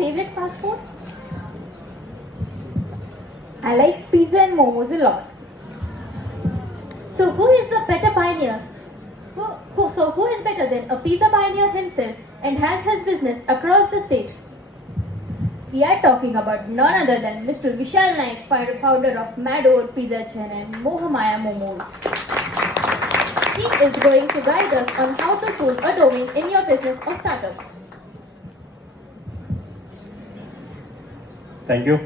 favorite fast food? I like pizza and momos a lot. So who is the better pioneer? Who is better than a pizza pioneer himself and has his business across the state? We are talking about none other than Mr. Vishal Naik, founder of Mad Pizza Chain and Mohamaya Momos. He is going to guide us on how to choose a domain in your business or startup. Thank you.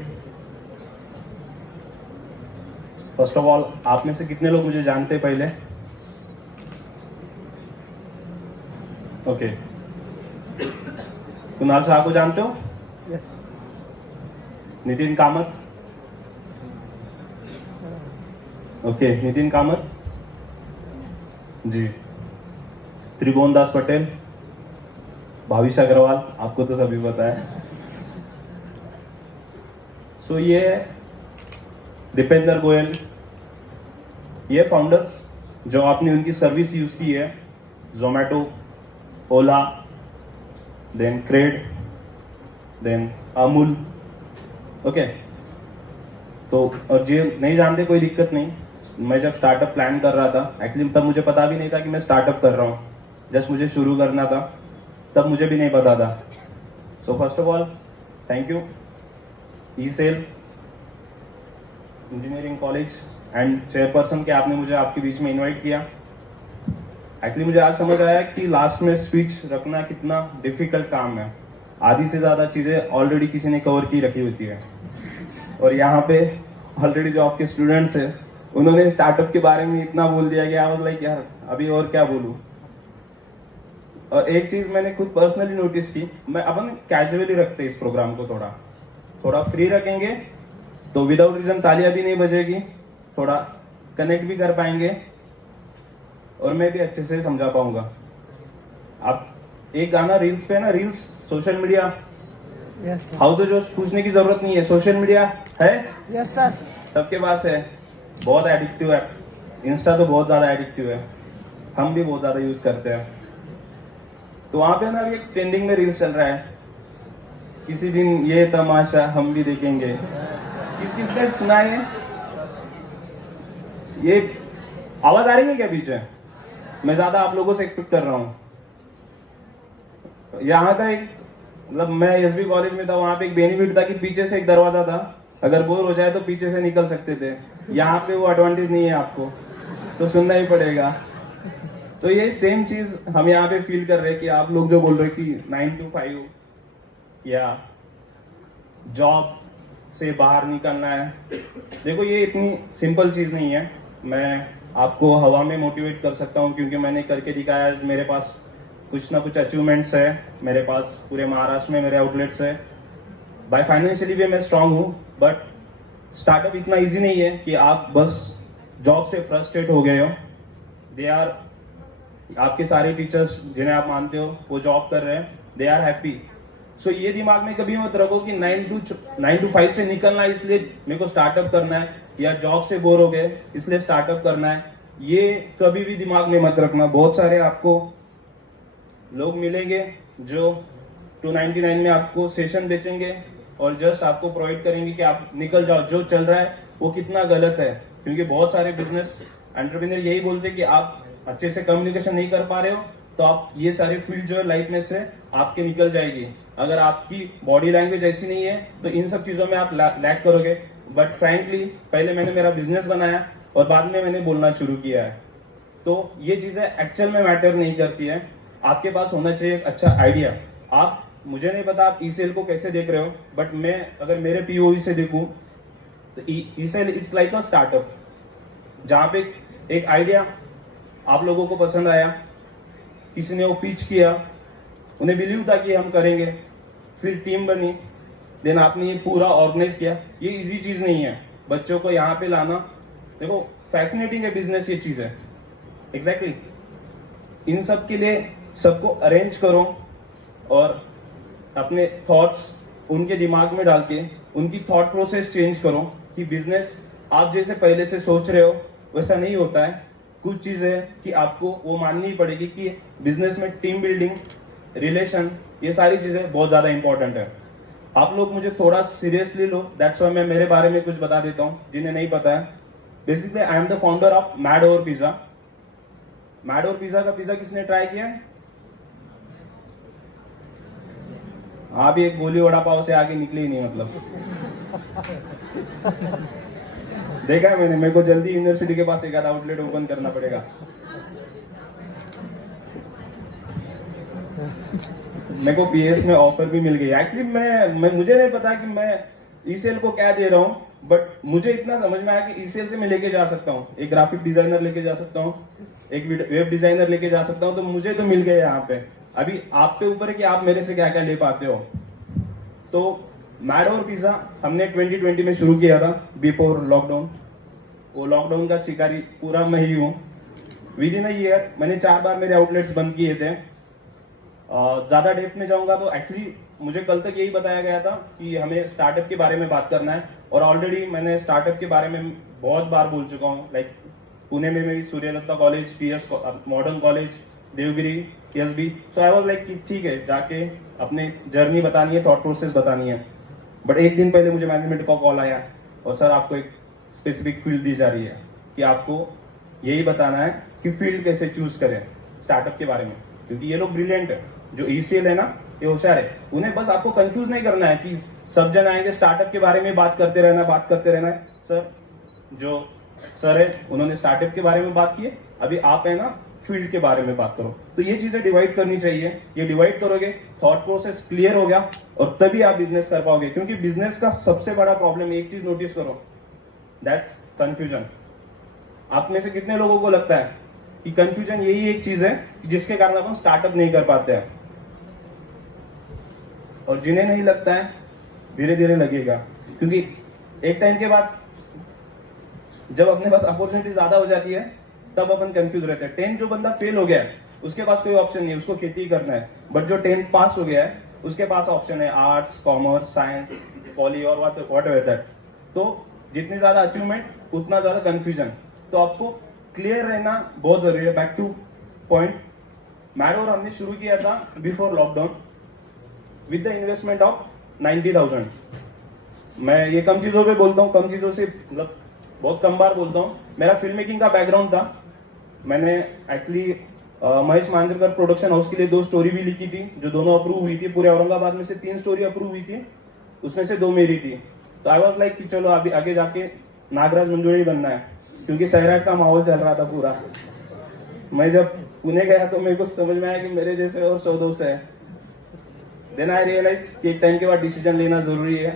First of all, आप में से कितने लोग मुझे जानते हैं पहले? Okay, Kunal Shah को जानते हो? यस। नितिन कामत? ओके, नितिन कामत जी। त्रिभुवन दास पटेल, भाविश अग्रवाल, आपको तो सभी पता है। सो ये दीपेंद्र गोयल, ये फाउंडर्स जो आपने उनकी सर्विस यूज की है, Zomato, Ola, then CRED, then Amul. Okay, तो और ये नहीं जानते कोई दिक्कत नहीं। मैं जब स्टार्टअप प्लान कर रहा था, एक्चुअली तब मुझे पता भी नहीं था कि मैं स्टार्टअप कर रहा हूँ, जस्ट मुझे शुरू करना था, तब मुझे भी नहीं पता था। So first of all thank you ई-सेल engineering college and chairperson के, आपने मुझे आपके बीच में इनवाइट किया। एक्चुअली मुझे आज समझ आया कि लास्ट में स्पीच रखना कितना डिफिकल्ट काम है। आधी से ज्यादा चीजें ऑलरेडी किसी ने कवर की रखी होती है, और यहाँ पे ऑलरेडी जो आपके स्टूडेंट्स हैं उन्होंने स्टार्टअप के बारे में इतना बोल दिया कि आई वाज लाइक यार अभी और क्या बोलूं। और एक चीज मैंने खुद पर्सनली नोटिस की, मैं अपन कैजुअली रखते इस प्रोग्राम को, थोड़ा फ्री रखेंगे तो विदाउट रीजन तालियां भी नहीं बजेगी, थोड़ा कनेक्ट भी कर पाएंगे और मैं भी अच्छे से समझा पाऊंगा। आप एक गाना रील्स पे ना, रील्स सोशल मीडिया हाउ तो जो पूछने की जरूरत नहीं है, सोशल मीडिया है। Yes sir. सबके पास है, बहुत एडिक्टिव है। इंस्टा तो बहुत ज्यादा एडिक्टिव है, हम भी बहुत ज्यादा यूज करते हैं। तो वहां पे ना एक ट्रेंडिंग में रील्स चल रहा है, किसी दिन ये तमाशा हम भी देखेंगे। किस ने सुना है? ये आवाज आ रही है क्या पीछे? मैं ज्यादा आप लोगों से एक्सपेक्ट कर रहा हूं। यहाँ का एक मतलब मैं एसबी कॉलेज में था, वहां पे एक बेनिफिट था कि पीछे से एक दरवाजा था, अगर बोर हो जाए तो पीछे से निकल सकते थे। यहाँ पे वो एडवांटेज नहीं है आपको, तो सुनना ही पड़ेगा। तो ये सेम चीज हम यहाँ पे फील कर रहे हैं कि आप लोग जो बोल रहे हैं कि 9 to 5 या जॉब से बाहर निकलना है, देखो ये इतनी सिंपल चीज नहीं है। मैं आपको हवा में मोटिवेट कर सकता हूँ क्योंकि मैंने करके दिखाया। मेरे पास कुछ ना कुछ अचीवमेंट्स है, मेरे पास पूरे महाराष्ट्र में मेरे आउटलेट्स है। बाय फाइनेंशियली भी मैं स्ट्रांग हूँ, बट स्टार्टअप इतना इजी नहीं है कि आप बस जॉब से फ्रस्ट्रेट हो गए हो। दे आर, आपके सारे टीचर्स जिन्हें आप मानते हो वो जॉब कर रहे हैं, दे आर हैप्पी। सो ये दिमाग में कभी मत रखो कि 9 to 5 से निकलना है इसलिए मेरे को स्टार्टअप करना है, या जॉब से बोर हो गए इसलिए स्टार्टअप करना है। ये कभी भी दिमाग में मत रखना। बहुत सारे आपको लोग मिलेंगे जो 299 में आपको सेशन बेचेंगे और जस्ट आपको प्रोवाइड करेंगे कि आप निकल जाओ, जो चल रहा है वो कितना गलत है। क्योंकि बहुत सारे बिजनेस एंटरप्रेन्योर यही बोलते हैं कि आप अच्छे से कम्युनिकेशन नहीं कर पा रहे हो तो आप ये सारी फील्ड जो है लाइफ में से आपके निकल जाएगी। अगर आपकी बॉडी लैंग्वेज ऐसी नहीं है तो इन सब चीजों में आप लैक करोगे। बट फ्रैंकली पहले मैंने मेरा बिजनेस बनाया और बाद में मैंने बोलना शुरू किया है, तो ये चीजें एक्चुअल में मैटर नहीं करती है। आपके पास होना चाहिए एक अच्छा आइडिया। आप, मुझे नहीं पता आप ई-सेल को कैसे देख रहे हो, बट मैं अगर मेरे पीओई से देखूं तो ई-सेल इट्स लाइक अ स्टार्टअप, जहां पे एक आइडिया आप लोगों को पसंद आया, किसी ने वो पिच किया, उन्हें बिलीव था कि हम करेंगे, फिर टीम बनी, देन आपने ये पूरा ऑर्गेनाइज किया। ये इजी चीज नहीं है बच्चों को यहाँ पे लाना। देखो फैसिनेटिंग है बिजनेस, ये चीज है एग्जैक्टली। इन सब के लिए सबको अरेंज करो और अपने थॉट्स उनके दिमाग में डाल के उनकी थॉट प्रोसेस चेंज करो कि बिजनेस आप जैसे पहले से सोच रहे हो वैसा नहीं होता है। कुछ चीजें कि आपको वो माननी पड़ेगी कि बिजनेस में टीम बिल्डिंग, रिलेशन, ये सारी चीजें बहुत ज्यादा इंपॉर्टेंट है। आप लोग मुझे थोड़ा सीरियसली लो, दैट्स वाई मैं मेरे बारे में कुछ बता देता हूँ जिन्हें नहीं पता है। Basically I am the founder of mad over pizza. Mad over pizza का पिज्जा किसने ट्राई किया है? आप एक गोली वड़ा पाव से आगे निकले ही नहीं, मतलब देखा है मैंने। मेरे को जल्दी यूनिवर्सिटी के पास एक आधा आउटलेट ओपन करना पड़ेगा। मेरे को पीएस में ऑफर भी मिल गई। एक्चुअली मैं मुझे नहीं पता कि मैं ईसेल को क्या दे रहा हूँ, बट मुझे इतना समझ में आया कि ईसेल से मैं लेके जा सकता हूँ, एक ग्राफिक डिजाइनर लेके जा सकता हूँ, एक वेब डिजाइनर लेके जा सकता हूँ। तो मुझे तो मिल गया यहाँ पे। अभी आप पे ऊपर है कि आप मेरे से क्या क्या ले पाते हो। तो मैड ओवर पिज्जा हमने 2020 में शुरू किया था, बिफोर लॉकडाउन। वो लॉकडाउन का शिकारी पूरा मैं ही हूँ। विद इन अ ईयर मैंने 4 बार मेरे आउटलेट्स बंद किए थे। ज्यादा डेप्थ में जाऊंगा तो एक्चुअली मुझे कल तक यही बताया गया था कि हमें स्टार्टअप के बारे में बात करना है, और ऑलरेडी मैंने स्टार्टअप के बारे में बहुत बार बोल चुका हूँ। लाइक पुणे में मेरी Suryadatta college, PS modern college, Devgiri, SB. So I was like कि ठीक है, जाके अपने जर्नी बतानी है, थॉट प्रोसेस बतानी है। बट एक दिन पहले मुझे मैनेजमेंट का कॉल आया और सर आपको एक स्पेसिफिक फील्ड दी जा रही है कि आपको यही बताना है कि फील्ड कैसे चूज करें स्टार्टअप के बारे में, क्योंकि ये लोग ब्रिलियंट है। जो ईसीएल है ना, ये होशियार है। उन्हें बस आपको कंफ्यूज नहीं करना है कि सब जन आएंगे स्टार्टअप के बारे में बात करते रहना है। सर जो सर है उन्होंने स्टार्टअप के बारे में बात की है, अभी आप है ना फील्ड के बारे में बात करो। तो ये चीजें डिवाइड करनी चाहिए। ये डिवाइड करोगे, थॉट प्रोसेस क्लियर हो गया, और तभी आप बिजनेस कर पाओगे। क्योंकि बिजनेस का सबसे बड़ा प्रॉब्लम, एक चीज नोटिस करो, दैट्स कंफ्यूजन। आप में से कितने लोगों को लगता है कि कंफ्यूजन यही एक चीज है जिसके कारण अपन स्टार्टअप नहीं कर पाते हैं? और जिन्हें नहीं लगता है, धीरे धीरे लगेगा। क्योंकि एक टाइम के बाद जब अपने पास अपॉर्चुनिटी ज्यादा हो जाती है, तब अपन कंफ्यूज रहते हैं। 10 जो बंदा फेल हो गया है, उसके पास कोई ऑप्शन नहीं है, उसको खेती ही करना है। बट जो 10 पास हो गया है, उसके पास ऑप्शन है आर्ट्स, कॉमर्स, साइंस, पॉली और व्हाट एवर दैट। तो जितनी ज्यादा अचीवमेंट, उतना ज्यादा कंफ्यूजन। तो आपको क्लियर रहना बहुत जरूरी है। Back two point, mad over हमने शुरू किया था before lockdown with the investment of 90,000। मैं ये कम चीजों पे बोलता हूँ, कम चीजों से मतलब बहुत कम बार बोलता हूँ। मेरा फिल्म मेकिंग का बैकग्राउंड था। मैंने actually Mahesh Manjrekar production house के लिए 2 स्टोरी भी लिखी थी, जो दोनों अप्रूव हुई थी। पूरे औरंगाबाद में से 3 स्टोरी अप्रूव हुई थी, उसमें से 2 मेरी थी। तो आई वॉज लाइक कि चलो अभी आगे जाके नागराज मंजूरी बनना है, क्योंकि सैराट का माहौल चल रहा था पूरा। मैं जब पुणे गया तो मेरे को समझ में आया कि मेरे जैसे और 100 दोस्त है। देन आई रियलाइज कि एक टाइम के बाद डिसीजन लेना जरूरी है।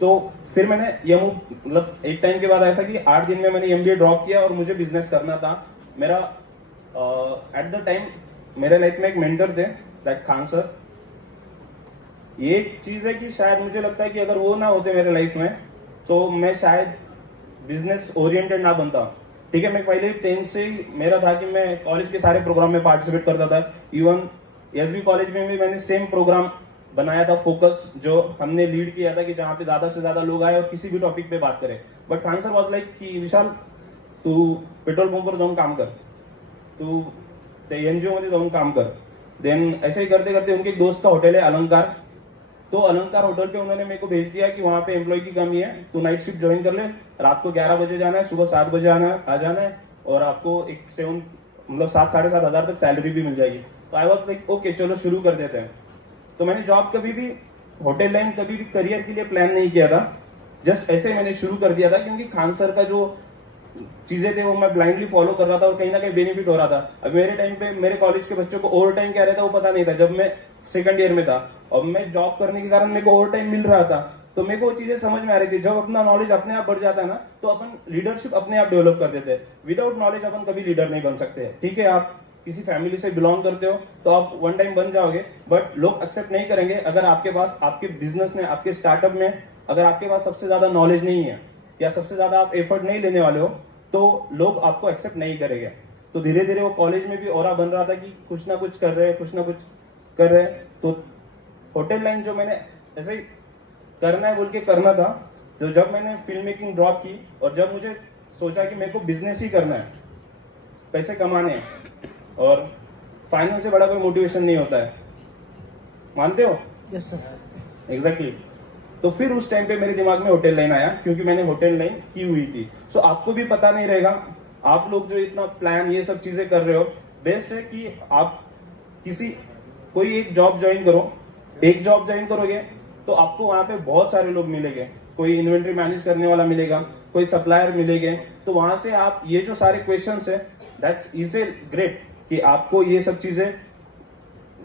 तो फिर मैंने ये मतलब एक टाइम के बाद ऐसा कि 8 दिन में मैंने एमबीए ड्रॉप किया और मुझे बिजनेस करना था। मेरा एट द टाइम मेरे लाइफ में एक मेंटर थे, दैट खान सर। ये चीज है कि शायद मुझे लगता है कि अगर वो ना होते मेरे लाइफ में, तो मैं शायद बिजनेस ओरिएंटेड ना बनता। ठीक है, मैं पहले 10 से ही मेरा था कि मैं कॉलेज के सारे प्रोग्राम में पार्टिसिपेट करता था। इवन एसबी कॉलेज में भी मैंने सेम प्रोग्राम बनाया था, फोकस, जो हमने लीड किया था कि जहां पे ज्यादा से ज्यादा लोग आए और किसी भी टॉपिक पे बात करें। But Khan sir was like कि विशाल, तू पेट्रोल पंपवर जाऊन काम कर, तू एनजीओ मध्ये जाऊन काम कर। देन ऐसे ही करते करते उनके एक दोस्त का होटल है अलंकार, तो अलंकार होटल पे उन्होंने मेरे को भेज दिया कि वहां पे एम्प्लॉय की कमी है, तो नाइट शिफ्ट ज्वाइन कर ले। रात को 11 बजे जाना है, सुबह 7 बजे आ जाना है, और आपको एक 7-7.5 हजार तक सैलरी भी मिल जाएगी। तो आई वॉज लाइक ओके, चलो शुरू कर देते हैं। तो मैंने जॉब कभी भी, होटल लाइन कभी भी करियर के लिए प्लान नहीं किया था, जस्ट ऐसे मैंने शुरू कर दिया था। क्योंकि खान सर का जो चीजें थे वो मैं ब्लाइंडली फॉलो कर रहा था, और कहीं ना कहीं बेनिफिट हो रहा था। अब मेरे टाइम पे मेरे कॉलेज के बच्चों को ओवर टाइम क्या रहता है वो पता नहीं था, जब मैं सेकंड ईयर में था। अब मैं जॉब करने के कारण मेरे को ओवर टाइम मिल रहा था, तो मेरे को वो चीजें समझ में आ रही थी। जब अपना नॉलेज अपने आप बढ़ जाता है ना, तो अपन लीडरशिप अपने आप डेवलप कर देते हैं। विदाउट नॉलेज अपन कभी लीडर नहीं बन सकते। ठीक है, आप किसी फैमिली से बिलोंग करते हो तो आप वन टाइम बन जाओगे, बट लोग एक्सेप्ट नहीं करेंगे अगर आपके पास, आपके बिजनेस में, आपके स्टार्टअप में अगर आपके पास सबसे ज्यादा नॉलेज नहीं है, या सबसे ज्यादा आप एफर्ट नहीं लेने वाले हो, तो लोग आपको एक्सेप्ट नहीं करेंगे। तो धीरे धीरे वो कॉलेज में भी ऑरा बन रहा था कि कुछ ना कुछ कर रहे हैं, कुछ ना कुछ कर रहे हैं। तो होटल लाइन जो मैंने ऐसे ही करना है बोल के करना था, तो जब मैंने फिल्म मेकिंग ड्रॉप की और जब मुझे सोचा कि मेरे को बिजनेस ही करना है, पैसे कमाने हैं, और फाइनेंस से बड़ा कोई मोटिवेशन नहीं होता है, मानते हो? Yes sir. एग्जैक्टली। तो फिर उस टाइम पे मेरे दिमाग में होटल लाइन आया, क्योंकि मैंने होटल लाइन की हुई थी। सो आपको भी पता नहीं रहेगा, आप लोग जो इतना प्लान ये सब चीजें कर रहे हो, बेस्ट है कि आप कोई एक जॉब ज्वाइन करो। एक जॉब ज्वाइन करोगे तो आपको वहां पे बहुत सारे लोग मिलेंगे, कोई इन्वेंट्री मैनेज करने वाला मिलेगा, कोई सप्लायर मिलेंगे। तो वहां से आप ये जो सारे क्वेश्चंस है, दैट्स इज ए ग्रेट कि आपको ये सब चीजें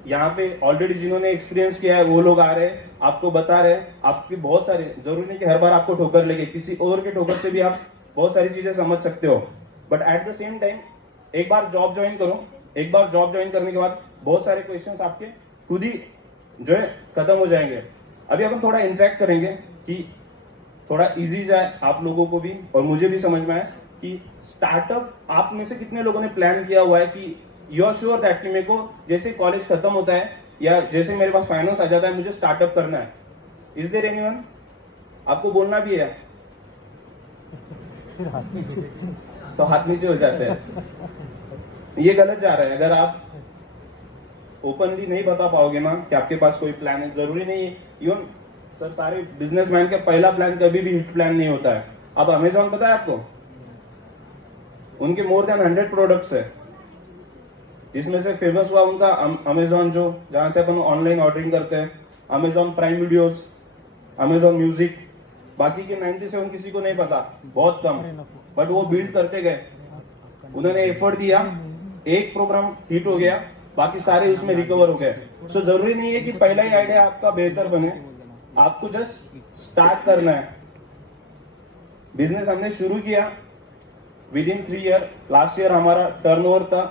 यहाँ पे ऑलरेडी जिन्होंने एक्सपीरियंस किया है वो लोग आ रहे हैं, आपको बता रहे हैं। आपकी बहुत सारे, जरूरी नहीं कि हर बार आपको ठोकर लगे, किसी और के ठोकर से भी आप बहुत सारी चीजें समझ सकते हो। But at the same time एक बार जॉब ज्वाइन करो, एक बार जॉब ज्वाइन करने के बाद बहुत सारे क्वेश्चंस आपके खुद ही जो है खत्म हो जाएंगे। अभी अपन थोड़ा इंटरेक्ट करेंगे कि थोड़ा इजी जाए आप लोगों को भी और मुझे भी समझ में आए कि स्टार्टअप आप में से कितने लोगों ने प्लान किया हुआ है कि यू आर श्योर दैट कि मेरे को जैसे कॉलेज खत्म होता है या जैसे मेरे पास फाइनेंस आ जाता है मुझे स्टार्टअप करना है। Is there anyone? आपको बोलना भी है तो हाथ नीचे हो जाते हैं। ये गलत जा रहा है। अगर आप ओपनली नहीं बता पाओगे ना कि आपके पास कोई प्लान है, जरूरी नहीं है। इवन सर सारे बिजनेसमैन का पहला प्लान कभी भी हिट प्लान नहीं होता है। अब अमेजॉन पता है आपको, उनके मोर देन 100 प्रोडक्ट्स है, जिसमें से फेमस हुआ उनका अमेजॉन, जो जहां से अपन ऑनलाइन ऑर्डरिंग करते हैं, Amazon prime videos, Amazon music. बाकी के 97 किसी को नहीं पता, बहुत कम, बट वो बिल्ड करते गए, उन्होंने एफर्ट दिया, एक प्रोग्राम हिट हो गया, बाकी सारे उसमें रिकवर हो गए। सो जरूरी नहीं है कि पहला ही आइडिया आपका बेहतर बने, आपको जस्ट स्टार्ट करना है। बिजनेस हमने शुरू किया with in 3 year. Last year हमारा टर्नओवर था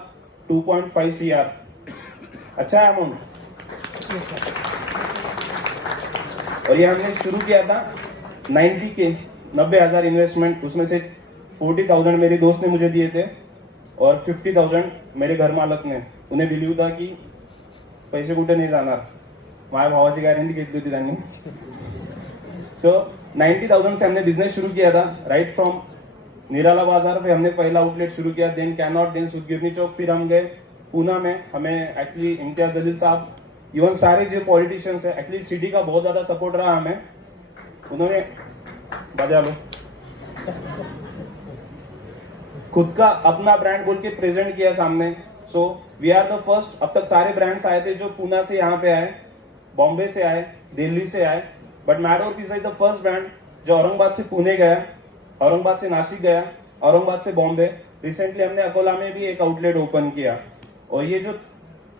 2.5 CR, अच्छा है अमाउंट। और ये हमने शुरू किया था 90,000 इन्वेस्टमेंट, उसमें से 40,000 मेरे दोस्त ने मुझे दिए थे और 50,000 मेरे घर मालक ने। उन्हें बिलीव था की पैसे कुठे नाही जाणार, माझ्या भावाची गॅरंटी घेतली होती त्यांनी। सो 90,000 से हमने बिजनेस शुरू किया था, राइट फ्रॉम निराला बाजार पे हमने पहला आउटलेट शुरू किया, देन कैनॉट, देन सुदगिरनी चौक, फिर हम गए पूना में। हमें एक्चुअली इम्तियाज जलील साहब, इवन सारे जो पॉलिटिशियंस है, एक्चुअली सिटी का बहुत ज्यादा सपोर्ट रहा हमें। उन्होंने बजा लो खुद का अपना ब्रांड बोल के प्रेजेंट किया सामने। So we are the first. अब तक सारे ब्रांड्स आए थे जो पूना से यहाँ पे आए, बॉम्बे से आए, दिल्ली से आए, but Mador pizza is the first brand जो औरंगाबाद से पुणे गया, औरंगाबाद से नासिक गया, औरंगाबाद से बॉम्बे। रिसेंटली हमने अकोला में भी एक आउटलेट ओपन किया। और ये जो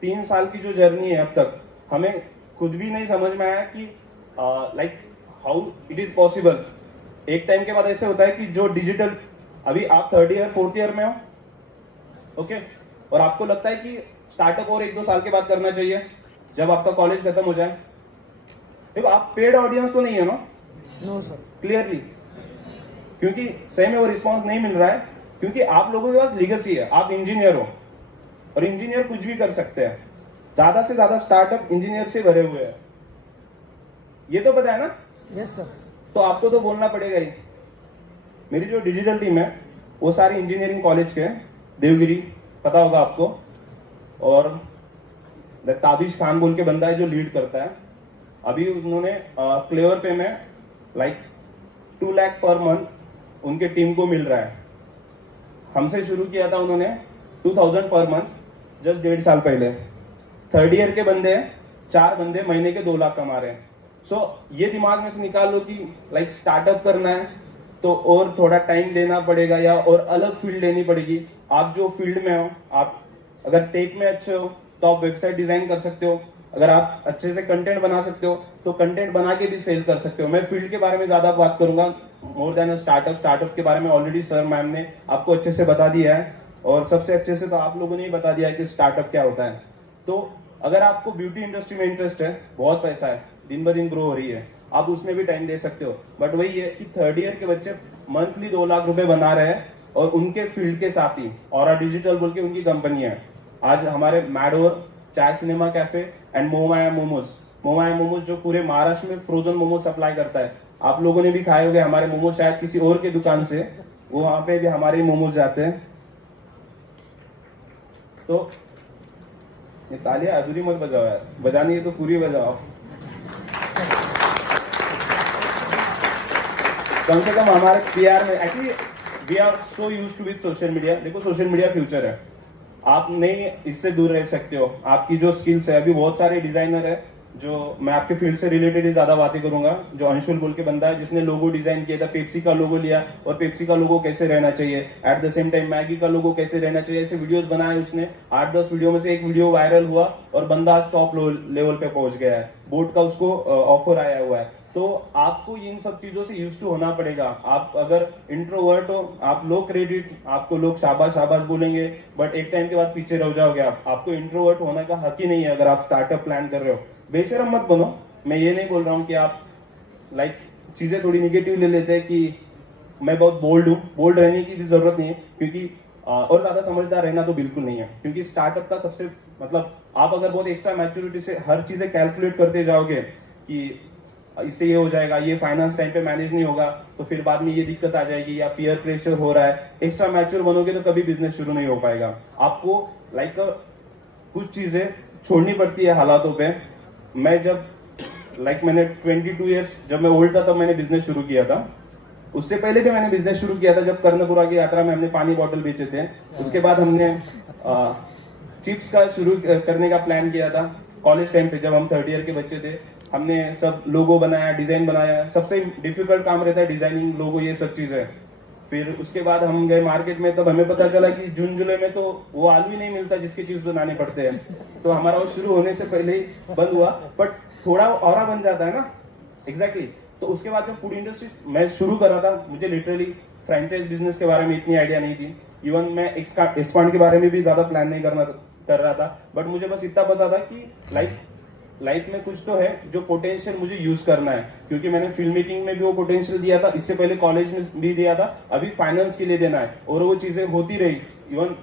3 साल की जो जर्नी है, अब तक हमें खुद भी नहीं समझ में आया कि like how it is possible. एक टाइम के बाद ऐसे होता है कि जो डिजिटल, अभी आप 3rd ईयर 4th ईयर में हो, ओके, और आपको लगता है कि स्टार्टअप और 1-2 साल के बाद करना चाहिए जब आपका कॉलेज खत्म हो जाए। देखो आप पेड ऑडियंस तो नहीं है ना? No sir. क्लियरली, क्योंकि सही में वो रिस्पॉन्स नहीं मिल रहा है, क्योंकि आप लोगों के पास लीगेसी है, आप इंजीनियर हो और इंजीनियर कुछ भी कर सकते हैं। ज्यादा से ज्यादा स्टार्टअप इंजीनियर से भरे हुए हैं, ये तो पता है ना? Yes sir. तो आपको तो बोलना पड़ेगा ही। मेरी जो डिजिटल टीम है वो सारी इंजीनियरिंग कॉलेज के हैं, देवगिरी पता होगा आपको, और ताबिश खान बोल के बंदा है जो लीड करता है। अभी उन्होंने क्लेवर पे में लाइक 2 लाख पर मंथ उनके टीम को मिल रहा है। हमसे शुरू किया था उन्होंने 2000 पर मंथ जस्ट 1.5 साल पहले। 3rd ईयर के बंदे हैं, 4 बंदे महीने के 2 लाख कमा रहे हैं। सो ये दिमाग में से निकाल लो कि लाइक स्टार्टअप करना है तो और थोड़ा टाइम देना पड़ेगा या और अलग फील्ड लेनी पड़ेगी। आप जो फील्ड में हो, आप अगर टेक में अच्छे हो तो आप वेबसाइट डिजाइन कर सकते हो, अगर आप अच्छे से कंटेंट बना सकते हो तो कंटेंट बना के भी सेल कर सकते हो। मैं फील्ड के बारे में ज्यादा बात करूंगा मोर देन स्टार्टअप के बारे में ऑलरेडी सर मैम ने आपको अच्छे से बता दिया है, और सबसे अच्छे से तो आप लोगों ने ही बता दिया है कि स्टार्टअप क्या होता है। तो अगर आपको ब्यूटी इंडस्ट्री में इंटरेस्ट है, बहुत पैसा है, दिन ब दिन ग्रो हो रही है, आप उसमें भी टाइम दे सकते हो। बट वही है कि 3rd ईयर के बच्चे मंथली 2 लाख रुपए बना रहे हैं, और उनके फील्ड के साथ ही और डिजिटल बोल के उनकी कंपनी है। आज हमारे मैडोर, चाय सिनेमा कैफे एंड मोमाया मोमोज जो पूरे महाराष्ट्र में फ्रोजन मोमो सप्लाई करता है। आप लोगों ने भी खाए होंगे हमारे मोमोज, शायद किसी और के दुकान से, वो वहां पे भी हमारे ही मोमोज जाते हैं। तो ये तालियां अधूरी मत बजाओ यार, बजानी है तो पूरी बजाओ। कम से कम हमारे पीआर में actually we are so use to with social media. देखो सोशल मीडिया फ्यूचर है, आप नहीं इससे दूर रह सकते हो। आपकी जो स्किल्स है, अभी बहुत सारे डिजाइनर है जो मैं आपके फील्ड से रिलेटेड ही ज्यादा बातें करूंगा। जो अंशुल बोल के बंदा है जिसने लोगो डिजाइन किया था, पेप्सी का लोगो लिया और पेप्सी का लोगो कैसे रहना चाहिए, at the same time Maggi का लोगो कैसे रहना चाहिए, ऐसे वीडियोस बनाए उसने। 8-10 वीडियो में से एक वीडियो वायरल हुआ और बंदा आज टॉप लेवल पे पहुंच गया है। बोर्ड का उसको ऑफर आया हुआ है। तो आपको इन सब चीजों से यूज टू होना पड़ेगा। आप अगर इंट्रोवर्ट हो, आप लो क्रेडिट, आपको लोग शाबाश शाबाश बोलेंगे, बट एक टाइम के बाद पीछे रह जाओगे। आपको इंट्रोवर्ट होने का हक ही नहीं है अगर आप स्टार्टअप प्लान कर रहे हो। बेशरम मत बनो। मैं ये नहीं बोल रहा हूँ कि आप लाइक चीजें थोड़ी निगेटिव ले लेते हैं कि मैं बहुत बोल्ड हूँ। बोल्ड रहने की भी जरूरत नहीं है, क्योंकि और ज्यादा समझदार रहना तो बिल्कुल नहीं है। क्योंकि स्टार्टअप का सबसे मतलब आप अगर बहुत एक्स्ट्रा मैच्योरिटी से हर चीजें कैलकुलेट करते जाओगे कि इससे ये हो जाएगा, ये फाइनेंस टाइम पे मैनेज नहीं होगा, तो फिर बाद में ये दिक्कत आ जाएगी, या पीयर प्रेशर हो रहा है, एक्स्ट्रा मैच्योर बनोगे तो कभी बिजनेस शुरू नहीं हो पाएगा। आपको लाइक कुछ चीजें छोड़नी पड़ती है हालातों पे। मैं जब मैंने 22 ईयर्स जब मैं ओल्ड था तब मैंने बिजनेस शुरू किया था। उससे पहले भी मैंने बिजनेस शुरू किया था जब कर्णपुरा की यात्रा में हमने पानी बॉटल बेचे थे। उसके बाद हमने चिप्स का शुरू करने का प्लान किया था कॉलेज टाइम पे, जब हम 3rd ईयर के बच्चे थे। हमने सब लोगो बनाया, डिजाइन बनाया। सबसे डिफिकल्ट काम रहता है डिजाइनिंग, लोगो, ये सब चीजें। फिर उसके बाद हम गए मार्केट में, तब हमें पता चला कि जून जुलाई में तो वो आलू ही नहीं मिलता जिसके चिप्स बनाने पड़ते हैं। तो हमारा वो शुरू होने से पहले ही बंद हुआ, बट थोड़ा ऑरा बन जाता है ना। एग्जैक्टली। तो उसके बाद जब फूड इंडस्ट्री मैं शुरू कर रहा था, मुझे लिटरली फ्रेंचाइज बिजनेस के बारे में इतनी आइडिया नहीं थी। इवन मैं एक्सपांड के बारे में भी ज्यादा प्लान नहीं कर रहा था। बट मुझे बस इतना पता था कि लाइफ में कुछ तो है जो पोटेंशियल मुझे यूज करना है, क्योंकि मैंने फिल्म मेकिंग में भी वो पोटेंशियल दिया था, इससे पहले कॉलेज में भी दिया था, अभी फाइनेंस के लिए देना है, और वो चीजें होती रही। इवन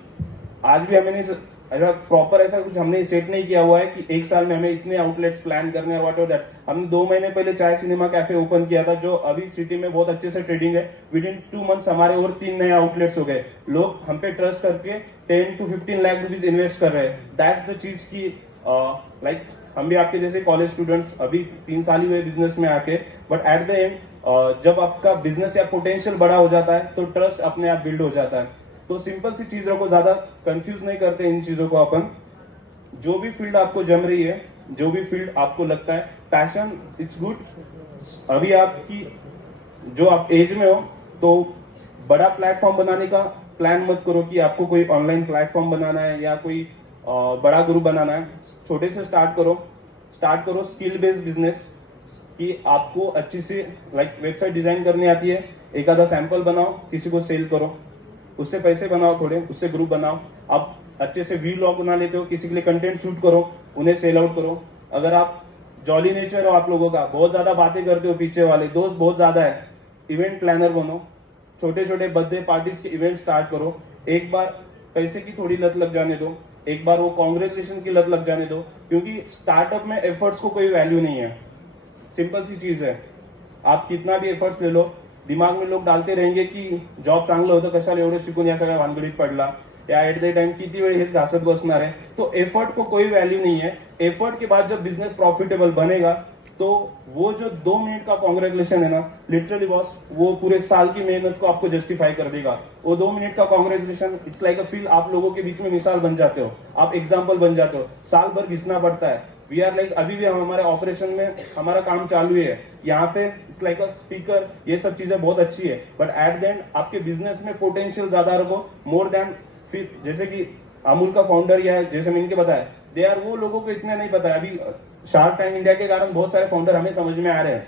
आज भी हमें ऐसा प्रॉपर ऐसा कुछ हमने सेट नहीं किया हुआ है कि 1 साल में हमें इतने आउटलेट्स प्लान करने हैं, व्हाट एवर दैट। हमने 2 महीने पहले चाय सिनेमा कैफे ओपन किया था, जो अभी सिटी में बहुत अच्छे से ट्रेडिंग है। विद इन 2 मंथ्स हमारे और 3 नए आउटलेट्स हो गए। लोग हम पे ट्रस्ट करके 10 to 15 लाख रुपीज इन्वेस्ट कर रहे हैं। दैट्स द चीज की लाइक हम भी आपके जैसे कॉलेज स्टूडेंट्स अभी 3 साल ही हुए बिजनेस में आके, बट एट द एंड जब आपका बिजनेस या पोटेंशियल बड़ा हो जाता है तो ट्रस्ट अपने आप बिल्ड हो जाता है। तो सिंपल सी चीजों को ज्यादा कंफ्यूज नहीं करते इन चीजों को अपन। जो भी फील्ड आपको जम रही है, जो भी फील्ड आपको लगता है पैशन, इट्स गुड। अभी आपकी जो आप एज में हो तो बड़ा प्लेटफॉर्म बनाने का प्लान मत करो कि आपको कोई ऑनलाइन प्लेटफॉर्म बनाना है या कोई बड़ा ग्रुप बनाना है। छोटे से स्टार्ट करो स्किल बेस्ड बिजनेस कि आपको अच्छी से वेबसाइट डिजाइन करनी आती है, एक आधा सैंपल बनाओ, किसी को सेल करो, उससे पैसे बनाओ थोड़े, उससे ग्रुप बनाओ। आप अच्छे से वीलॉग बना लेते हो, किसी के लिए कंटेंट शूट करो, उन्हें सेल आउट करो। अगर आप जॉली नेचर हो आप लोगों का, बहुत ज्यादा बातें करते हो, पीछे वाले दोस्त बहुत ज्यादा है, इवेंट प्लानर बनो, छोटे छोटे बर्थडे पार्टीज के इवेंट स्टार्ट करो। एक बार पैसे की थोड़ी लत लग जाने दो, एक बार वो कांग्रेचुलेशन की लत लग जाने दो, क्योंकि स्टार्टअप में एफर्ट्स को कोई वैल्यू नहीं है। सिंपल सी चीज है, आप कितना भी एफर्ट्स ले लो, दिमाग में लोग डालते रहेंगे की जॉब चांगलं होतं कशाला एवढं शिकून या सगळ्या भानगडीत पडला, या एट द टाइम किती वेळ हेच घासत बसणार है। तो एफर्ट को कोई वैल्यू नहीं है। एफर्ट के बाद जब बिजनेस प्रॉफिटेबल बनेगा तो वो जो 2 मिनट का कांग्रेचुलेशन है ना, लिटरली बॉस, वो पूरे साल की मेहनत को आपको जस्टिफाई कर देगा। वो 2 मिनट का congratulation it's like a feel, आप लोगों के बीच में मिसाल बन जाते हो, आप एग्जाम्पल बन जाते हो। साल भर घिसना पड़ता है। वी आर लाइक अभी भी हमारे ऑपरेशन में हमारा काम चालू है, यहाँ पे इट्स लाइक अ स्पीकर, ये सब चीजें बहुत अच्छी है, बट एट द एंड आपके बिजनेस में पोटेंशियल ज्यादा रखो, मोर देन फिर जैसे कि अमूल का फाउंडर या जैसे मैंने बताया, दे आर, वो लोगों को इतना नहीं पता है। अभी शार्क टैंक इंडिया के कारण बहुत सारे फाउंडर हमें समझ में आ रहे हैं,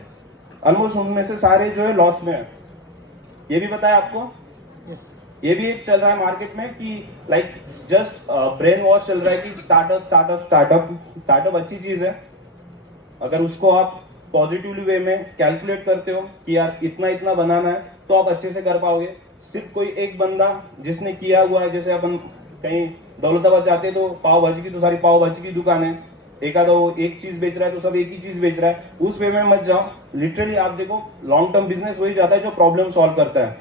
ऑलमोस्ट उनमें से सारे जो है लॉस में है। ये भी पता है आपको, ये भी एक चल रहा है मार्केट में कि लाइक जस्ट ब्रेन वॉश चल रहा है कि स्टार्टअप अच्छी चीज है अगर उसको आप पॉजिटिवली वे में कैलकुलेट करते हो कि यार इतना इतना बनाना है तो आप अच्छे से कर पाओगे। सिर्फ कोई एक बंदा जिसने किया हुआ है, जैसे अपन कहीं दौलताबाद जाते तो पाव भाजी की तो सारी पाव भाजी की दुकान है, एखादा वो एक चीज बेच रहा है तो सब एक ही चीज बेच रहा है, उस वे में मत जाओ। लिटरली आप देखो, लॉन्ग टर्म बिजनेस वही जाता है जो प्रॉब्लम सॉल्व करता है,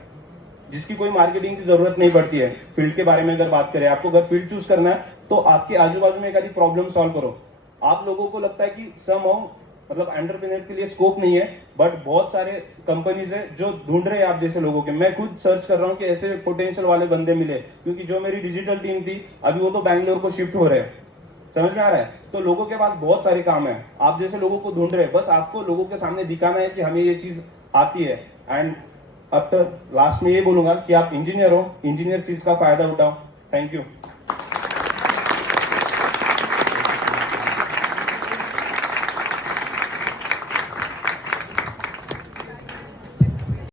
जिसकी कोई मार्केटिंग की जरूरत नहीं पड़ती है। फील्ड के बारे में अगर बात करें, आपको अगर फील्ड चूज करना है तो आपके आजू बाजू में एक आधी प्रॉब्लम सॉल्व करो। आप लोगों को लगता है कि समहाउ मतलब एंटरप्रेन्योर के लिए स्कोप नहीं है, बट बहुत सारे कंपनीज है जो ढूंढ रहे हैं आप जैसे लोगों के। मैं खुद सर्च कर रहा हूँ कि ऐसे पोटेंशियल वाले बंदे मिले, क्योंकि जो मेरी डिजिटल टीम थी अभी वो तो बैंगलोर को शिफ्ट हो रहे हैं। समझ में आ रहा है? तो लोगों के पास बहुत सारे काम है, आप जैसे लोगों को ढूंढ रहे हैं। बस आपको लोगों के सामने दिखाना है कि हमें ये चीज आती है। एंड अब तो लास्ट में ये बोलूंगा कि आप इंजीनियर हो, इंजीनियर चीज का फायदा उठाओ। Thank you.